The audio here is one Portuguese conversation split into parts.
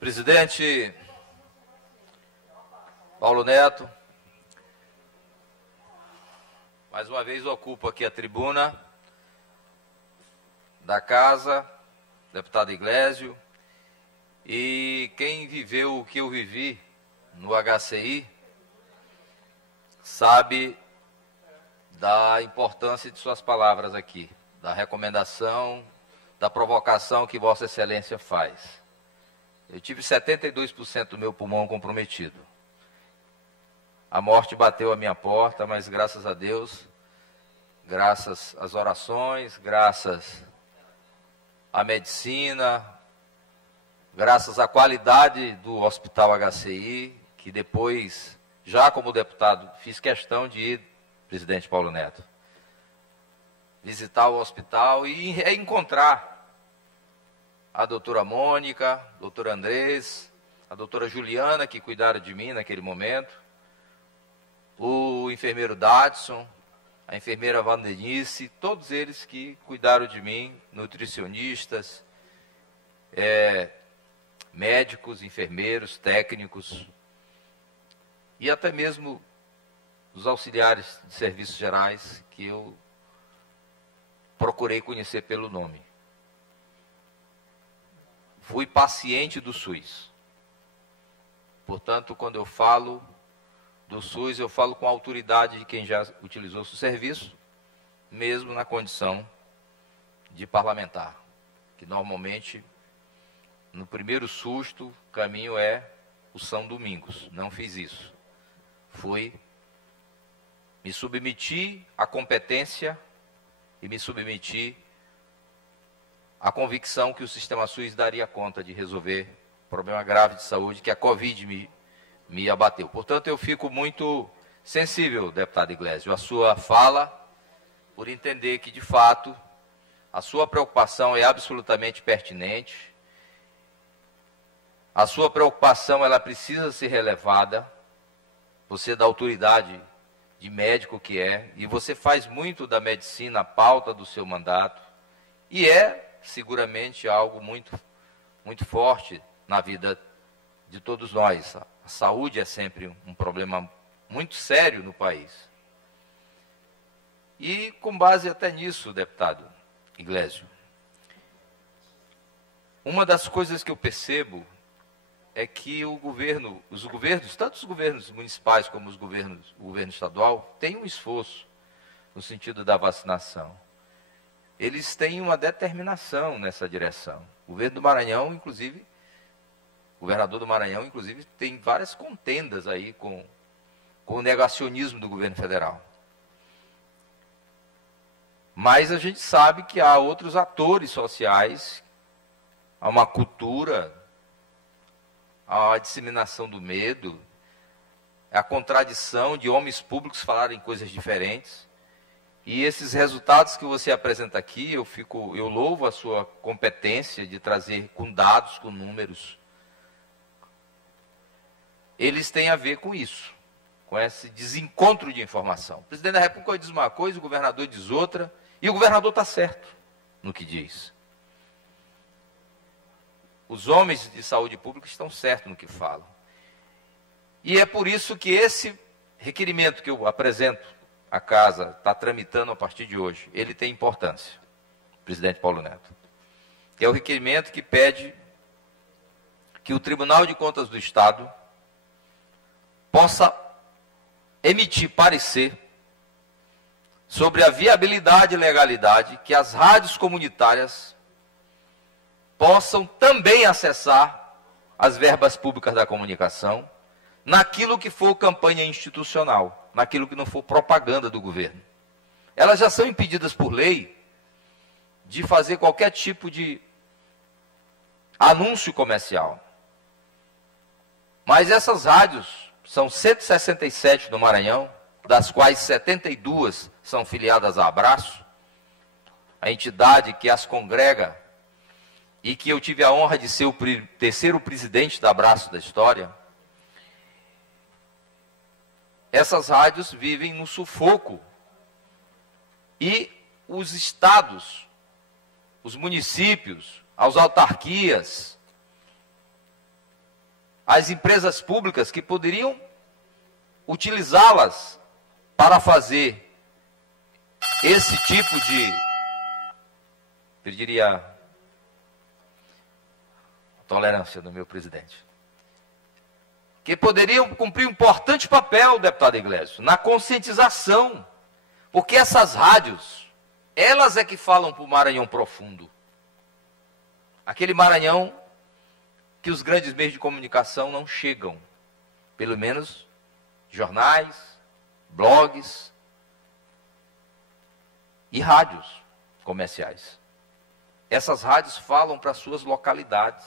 Presidente Paulo Neto, mais uma vez ocupo aqui a tribuna da casa, deputado Iglesio, e quem viveu o que eu vivi no HCI sabe da importância de suas palavras aqui, da recomendação, da provocação que Vossa Excelência faz. Eu tive 72% do meu pulmão comprometido. A morte bateu à minha porta, mas graças a Deus, graças às orações, graças à medicina, graças à qualidade do Hospital HCI, que depois, já como deputado, fiz questão de ir, presidente Paulo Neto, visitar o hospital e encontrar a doutora Mônica, a doutora Andrés, a doutora Juliana, que cuidaram de mim naquele momento, o enfermeiro Dadson, a enfermeira Vandenice, todos eles que cuidaram de mim, nutricionistas, médicos, enfermeiros, técnicos, e até mesmo os auxiliares de serviços gerais, que eu procurei conhecer pelo nome. Fui paciente do SUS. Portanto, quando eu falo do SUS, eu falo com a autoridade de quem já utilizou o serviço, mesmo na condição de parlamentar, que normalmente, no primeiro susto, o caminho é o São Domingos. Não fiz isso. Me submeti à competência e me submeti à convicção que o sistema SUS daria conta de resolver o problema grave de saúde que a Covid me abateu. Portanto, eu fico muito sensível, deputado Iglesio, à sua fala, por entender que, de fato, a sua preocupação é absolutamente pertinente. A sua preocupação, ela precisa ser relevada. Você, da autoridade de médico que é, e você faz muito da medicina a pauta do seu mandato, e seguramente algo muito, muito forte na vida de todos nós. A saúde é sempre um problema muito sério no país. E com base até nisso, deputado Iglesio, uma das coisas que eu percebo é que os governos, tanto os governos municipais como o governo estadual, têm um esforço no sentido da vacinação. Eles têm uma determinação nessa direção. O governo do Maranhão, inclusive, o governador do Maranhão, inclusive, tem várias contendas aí com o negacionismo do governo federal. Mas a gente sabe que há outros atores sociais, há uma cultura, há a disseminação do medo, a contradição de homens públicos falarem coisas diferentes. E esses resultados que você apresenta aqui, eu louvo a sua competência de trazer com dados, com números. Eles têm a ver com isso, com esse desencontro de informação. O presidente da República diz uma coisa, o governador diz outra, e o governador está certo no que diz. Os homens de saúde pública estão certos no que falam. E é por isso que esse requerimento que eu apresento à casa, está tramitando a partir de hoje, ele tem importância, presidente Paulo Neto. Que é o requerimento que pede que o Tribunal de Contas do Estado possa emitir parecer sobre a viabilidade e legalidade que as rádios comunitárias possam também acessar as verbas públicas da comunicação naquilo que for campanha institucional, naquilo que não for propaganda do governo. Elas já são impedidas por lei de fazer qualquer tipo de anúncio comercial. Mas essas rádios, são 167 no Maranhão, das quais 72 são filiadas à Abraço, a entidade que as congrega e que eu tive a honra de ser o terceiro presidente da Abraço da história. Essas rádios vivem no sufoco e os estados, os municípios, as autarquias, as empresas públicas que poderiam utilizá-las para fazer esse tipo de, eu diria, tolerância do meu presidente, que poderiam cumprir um importante papel, deputado Iglesias, na conscientização, porque essas rádios, elas é que falam para o Maranhão profundo, aquele Maranhão que os grandes meios de comunicação não chegam, pelo menos jornais, blogs e rádios comerciais. Essas rádios falam para suas localidades.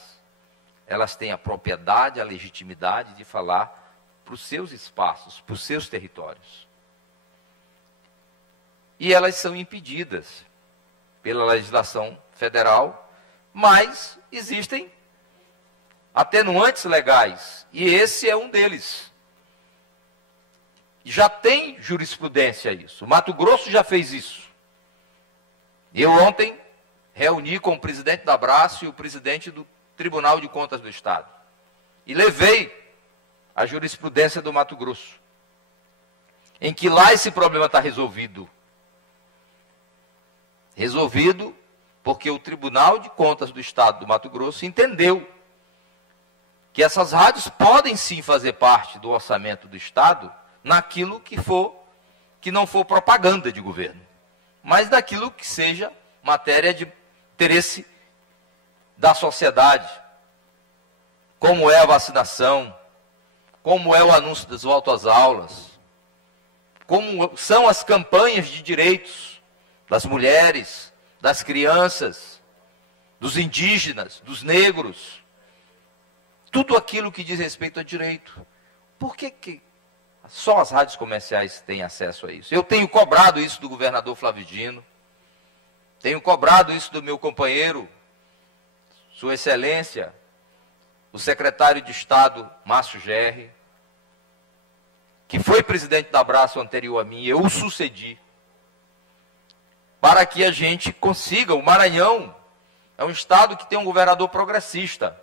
Elas têm a propriedade, a legitimidade de falar para os seus espaços, para os seus territórios. E elas são impedidas pela legislação federal, mas existem atenuantes legais, e esse é um deles. Já tem jurisprudência isso. O Mato Grosso já fez isso. Eu ontem reuni com o presidente da Abraço e o presidente do Tribunal de Contas do Estado. E levei a jurisprudência do Mato Grosso, em que lá esse problema está resolvido. Resolvido porque o Tribunal de Contas do Estado do Mato Grosso entendeu que essas rádios podem sim fazer parte do orçamento do Estado naquilo que não for propaganda de governo, mas daquilo que seja matéria de interesse da sociedade, como é a vacinação, como é o anúncio das voltas às aulas, como são as campanhas de direitos das mulheres, das crianças, dos indígenas, dos negros, tudo aquilo que diz respeito a direito. Por que só as rádios comerciais têm acesso a isso? Eu tenho cobrado isso do governador Flávio Dino, tenho cobrado isso do meu companheiro, Sua Excelência, o secretário de Estado, Márcio Gerri, que foi presidente da Abraço anterior a mim, eu o sucedi, para que a gente consiga. O Maranhão é um estado que tem um governador progressista,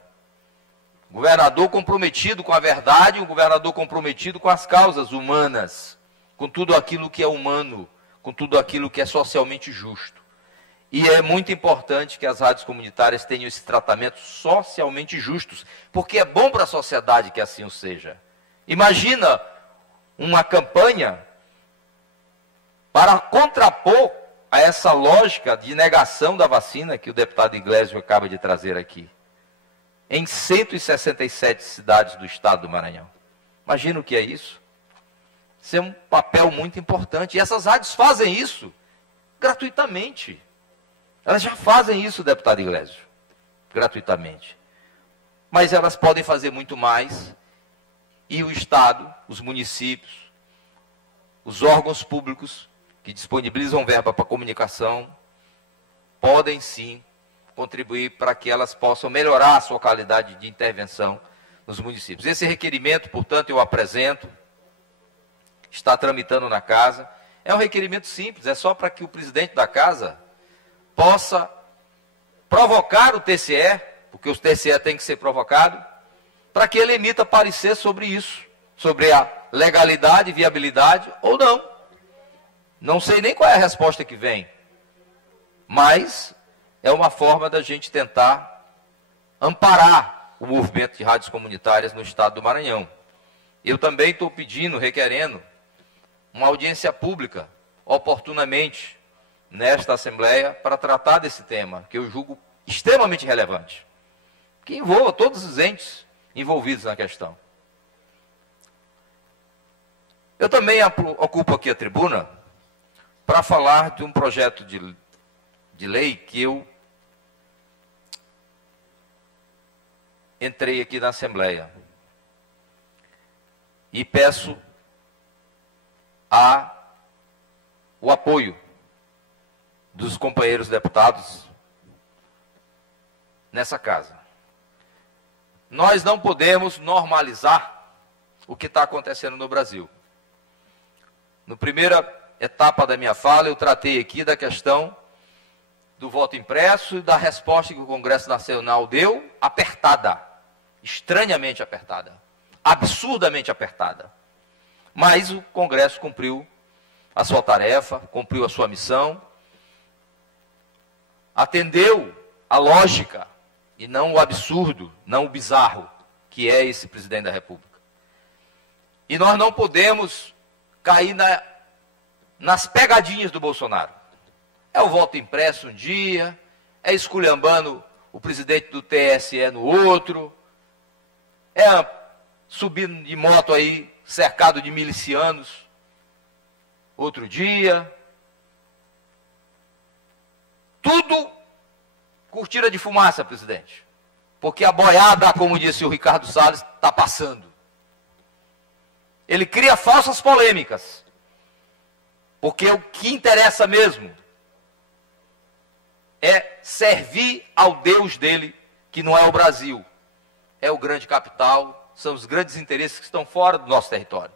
um governador comprometido com a verdade, um governador comprometido com as causas humanas, com tudo aquilo que é humano, com tudo aquilo que é socialmente justo. E é muito importante que as rádios comunitárias tenham esse tratamento socialmente justos, porque é bom para a sociedade que assim o seja. Imagina uma campanha para contrapor a essa lógica de negação da vacina que o deputado Iglesias acaba de trazer aqui, em 167 cidades do estado do Maranhão. Imagina o que é isso. Isso é um papel muito importante. E essas rádios fazem isso gratuitamente. Elas já fazem isso, deputado Iglesias, gratuitamente. Mas elas podem fazer muito mais. E o Estado, os municípios, os órgãos públicos que disponibilizam verba para comunicação, podem sim contribuir para que elas possam melhorar a sua qualidade de intervenção nos municípios. Esse requerimento, portanto, eu apresento, está tramitando na casa. É um requerimento simples, é só para que o presidente da casa possa provocar o TCE, porque o TCE tem que ser provocado, para que ele emita parecer sobre isso, sobre a legalidade, viabilidade ou não. Não sei nem qual é a resposta que vem, mas é uma forma da gente tentar amparar o movimento de rádios comunitárias no estado do Maranhão. Eu também estou pedindo, requerendo, uma audiência pública, oportunamente, nesta Assembleia, para tratar desse tema, que eu julgo extremamente relevante, que envolva todos os entes envolvidos na questão. Eu também ocupo aqui a tribuna para falar de um projeto de lei que eu entrei aqui na Assembleia e peço o apoio dos companheiros deputados nessa casa. Nós não podemos normalizar o que está acontecendo no Brasil. Na primeira etapa da minha fala, eu tratei aqui da questão do voto impresso e da resposta que o Congresso Nacional deu, apertada. estranhamente apertada, absurdamente apertada. Mas o Congresso cumpriu a sua tarefa, cumpriu a sua missão, atendeu a lógica e não o absurdo, não o bizarro, que é esse presidente da República. E nós não podemos cair nas pegadinhas do Bolsonaro. É o voto impresso um dia, é esculhambando o presidente do TSE no outro, é subindo de moto aí, cercado de milicianos, outro dia. Tudo cortina de fumaça, presidente. Porque a boiada, como disse o Ricardo Salles, está passando. Ele cria falsas polêmicas. Porque o que interessa mesmo é servir ao Deus dele, que não é o Brasil. É o grande capital, são os grandes interesses que estão fora do nosso território.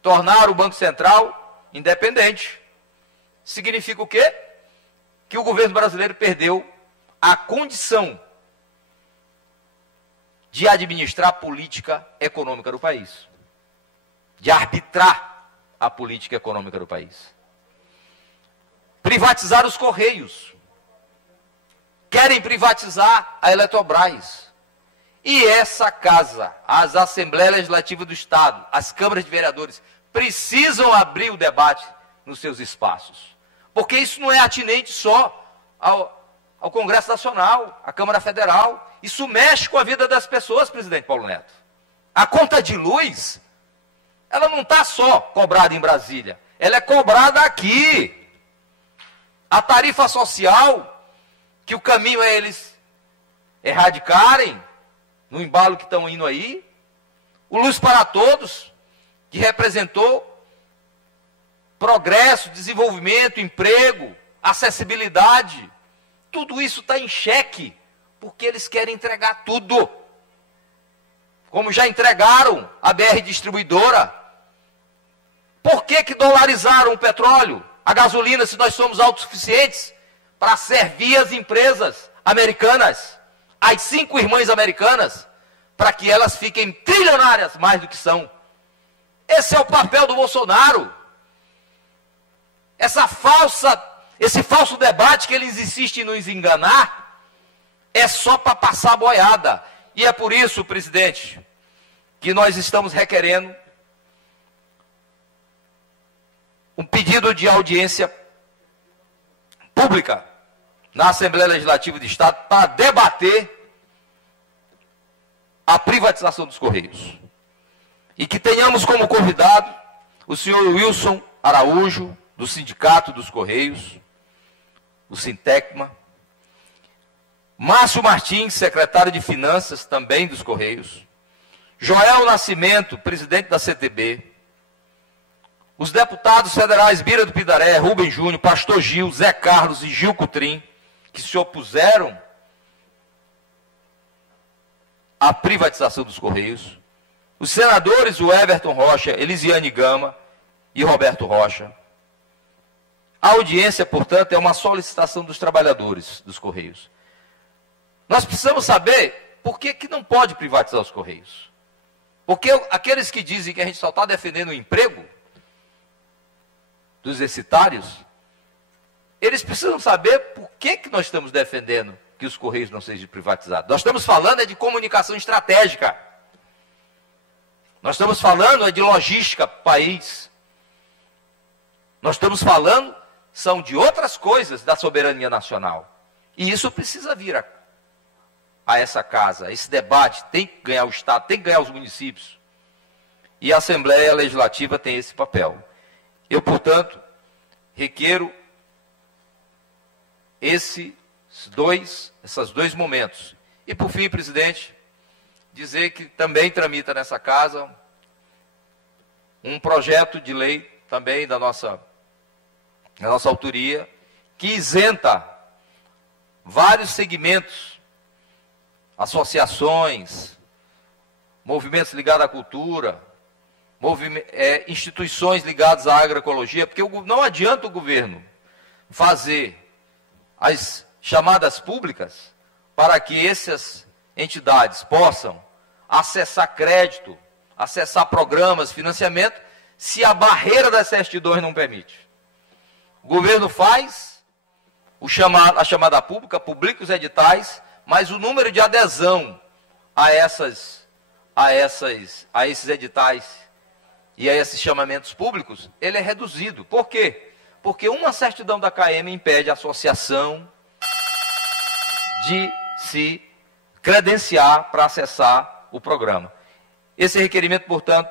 Tornar o Banco Central independente significa o quê? Que o governo brasileiro perdeu a condição de administrar a política econômica do país, de arbitrar a política econômica do país. Privatizar os Correios. Querem privatizar a Eletrobras. E essa casa, as Assembleias Legislativas do Estado, as câmaras de vereadores, precisam abrir o debate nos seus espaços. Porque isso não é atinente só ao Congresso Nacional, à Câmara Federal. Isso mexe com a vida das pessoas, presidente Paulo Neto. A conta de luz, ela não está só cobrada em Brasília, ela é cobrada aqui. A tarifa social, que o caminho é eles erradicarem, no embalo que estão indo aí. O Luz para Todos, que representou progresso, desenvolvimento, emprego, acessibilidade. Tudo isso está em xeque, porque eles querem entregar tudo. Como já entregaram a BR Distribuidora. Por que dolarizaram o petróleo, a gasolina, se nós somos autossuficientes? Para servir as empresas americanas, as 5 irmãs americanas, para que elas fiquem trilionárias mais do que são. Esse é o papel do Bolsonaro. Esse falso debate que eles insistem em nos enganar, é só para passar a boiada. E é por isso, presidente, que nós estamos requerendo um pedido de audiência pública na Assembleia Legislativa do Estado para debater a privatização dos Correios. E que tenhamos como convidado o senhor Wilson Araújo, do Sindicato dos Correios, o Sintecma, Márcio Martins, secretário de Finanças, também dos Correios, Joel Nascimento, presidente da CTB, os deputados federais Bira do Pidaré, Rubem Júnior, Pastor Gil, Zé Carlos e Gil Cutrim, que se opuseram à privatização dos Correios, os senadores o Everton Rocha, Elisiane Gama e Roberto Rocha. A audiência, portanto, é uma solicitação dos trabalhadores dos Correios. Nós precisamos saber por que não pode privatizar os Correios. Porque aqueles que dizem que a gente só está defendendo o emprego dos excitários, eles precisam saber por que nós estamos defendendo que os Correios não sejam privatizados. Nós estamos falando de comunicação estratégica. Nós estamos falando de logística para o país. Nós estamos falando são de outras coisas da soberania nacional. E isso precisa vir a essa casa. Esse debate tem que ganhar o Estado, tem que ganhar os municípios. E a Assembleia Legislativa tem esse papel. Eu, portanto, requeiro esses dois momentos. E, por fim, presidente, dizer que também tramita nessa casa um projeto de lei também da nossa autoria, que isenta vários segmentos, associações, movimentos ligados à cultura, instituições ligadas à agroecologia, porque não adianta o governo fazer as chamadas públicas para que entidades possam acessar crédito, acessar programas, financiamento, se a barreira das certidões não permite. O governo faz a chamada pública, publica os editais, mas o número de adesão a esses editais e a esses chamamentos públicos, ele é reduzido. Por quê? Porque uma certidão da KM impede a associação de se credenciar para acessar o programa. Esse requerimento, portanto,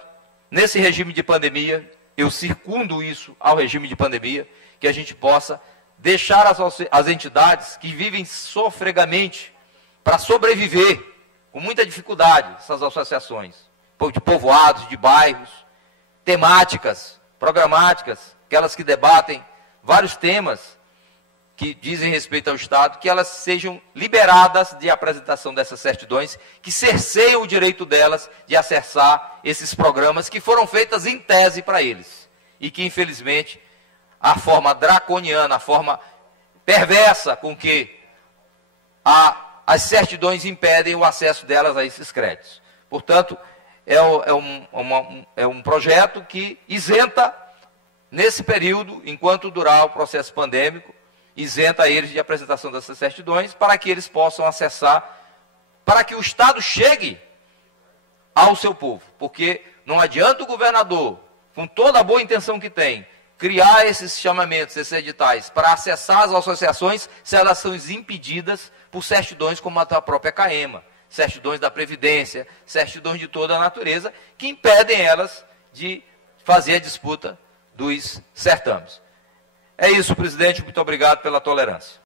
nesse regime de pandemia, eu circundo isso ao regime de pandemia, que a gente possa deixar as entidades que vivem sofregamente para sobreviver, com muita dificuldade, essas associações, de povoados, de bairros, temáticas, programáticas, aquelas que debatem vários temas que dizem respeito ao Estado, que elas sejam liberadas de apresentação dessas certidões, que cerceiam o direito delas de acessar esses programas que foram feitas em tese para eles, e que, infelizmente, a forma draconiana, a forma perversa com que as certidões impedem o acesso delas a esses créditos. Portanto, é um projeto que isenta, nesse período, enquanto durar o processo pandêmico, isenta eles de apresentação dessas certidões, para que eles possam acessar, para que o Estado chegue ao seu povo. Porque não adianta o governador, com toda a boa intenção que tem, criar esses chamamentos, esses editais, para acessar as associações, se elas são impedidas por certidões como a própria CAEMA, certidões da Previdência, certidões de toda a natureza, que impedem elas de fazer a disputa dos certames. É isso, presidente. Muito obrigado pela tolerância.